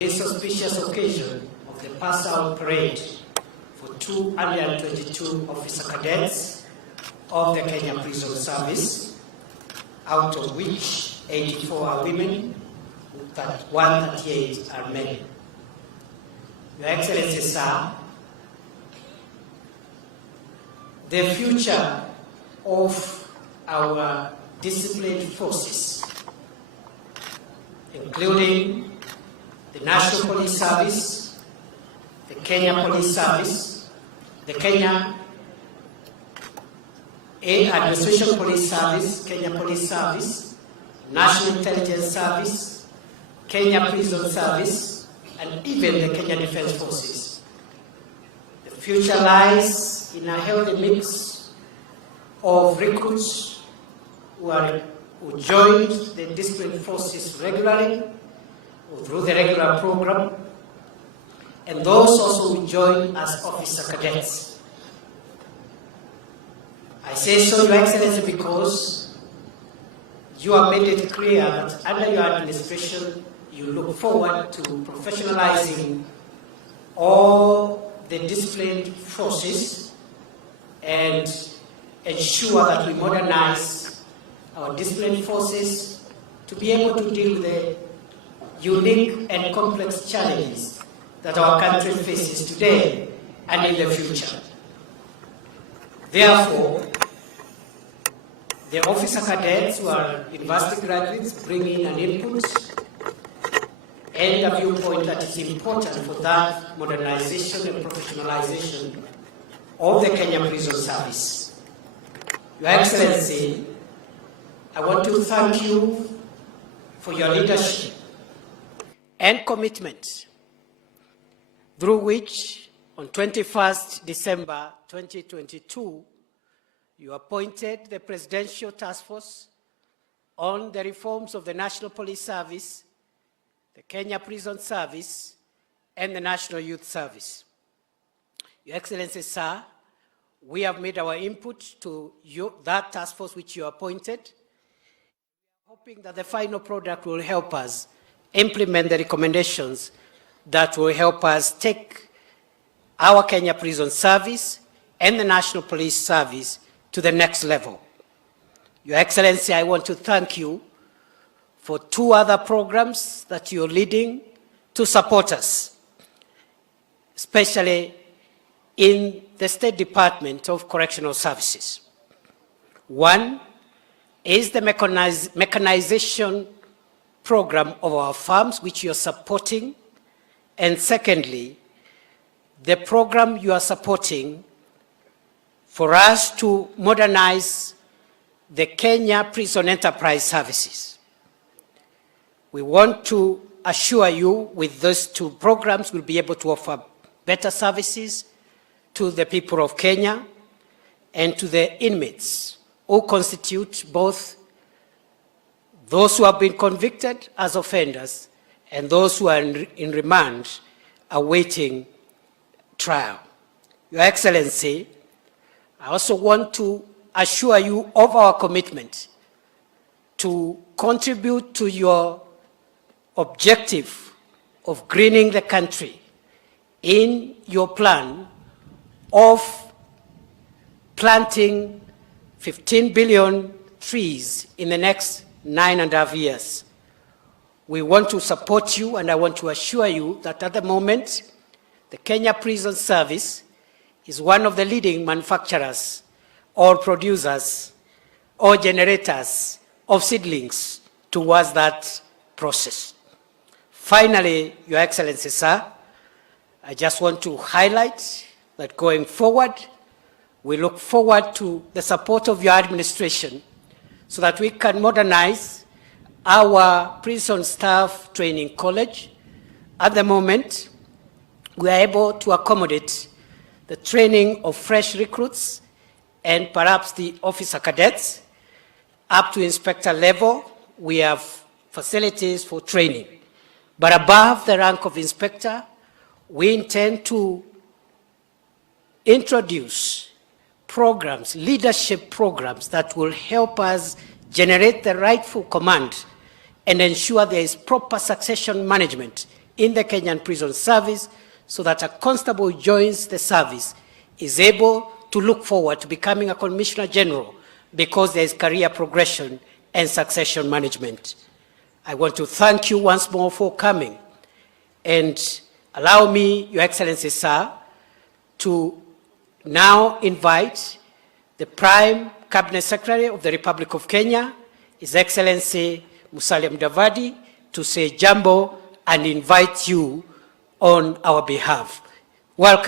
This auspicious occasion of the pass-out parade for 222 officer cadets of the Kenya Prison Service, out of which 84 are women, 138 are men. Your Excellency, sir, the future of our disciplined forces, including the National Police Service, the Kenya Police Service, the Kenya Administration Police Service, Kenya Police Service, National Intelligence Service, Kenya Prison Service, and even the Kenya Defense Forces. The future lies in a healthy mix of recruits who joined the disciplined forces regularly, through the regular program, and those also who join as officer cadets. I say so, Your Excellency, because you have made it clear that under your administration, you look forward to professionalizing all the disciplined forces and ensure that we modernize our disciplined forces to be able to deal with the unique and complex challenges that our country faces today and in the future. Therefore, the officer cadets who are university graduates bring in an input and a viewpoint that is important for that modernization and professionalization of the Kenya Prison Service. Your Excellency, I want to thank you for your leadership and commitment, through which on 21st December 2022, you appointed the Presidential Task Force on the reforms of the National Police Service, the Kenya Prison Service, and the National Youth Service. Your Excellency, sir, we have made our input to that task force which you appointed, hoping that the final product will help us implement the recommendations that will help us take our Kenya Prison Service and the National Police Service to the next level. Your Excellency, I want to thank you for 2 other programs that you're leading to support us, especially in the State Department of Correctional Services. One is the mechanization program of our farms, which you are supporting, and secondly, the program you are supporting for us to modernize the Kenya Prison Enterprise Services. We want to assure you with those 2 programs we'll be able to offer better services to the people of Kenya and to the inmates who constitute both those who have been convicted as offenders and those who are in remand awaiting trial. Your Excellency, I also want to assure you of our commitment to contribute to your objective of greening the country in your plan of planting 15 billion trees in the next 9.5 years. We want to support you, and I want to assure you that at the moment, the Kenya Prison Service is one of the leading manufacturers or producers or generators of seedlings towards that process. Finally, Your Excellency, sir, I just want to highlight that going forward, we look forward to the support of your administration so that we can modernize our prison staff training college. At the moment, we are able to accommodate the training of fresh recruits and perhaps the officer cadets. Up to inspector level, we have facilities for training. But above the rank of inspector, we intend to introduce programs, leadership programs that will help us generate the rightful command and ensure there is proper succession management in the Kenyan prison service so that a constable who joins the service is able to look forward to becoming a Commissioner General because there is career progression and succession management. I want to thank you once more for coming, and allow me, Your Excellency, sir, to now invite the Prime Cabinet Secretary of the Republic of Kenya, His Excellency Musalia Mudavadi, to say jambo and invite you on our behalf. Welcome.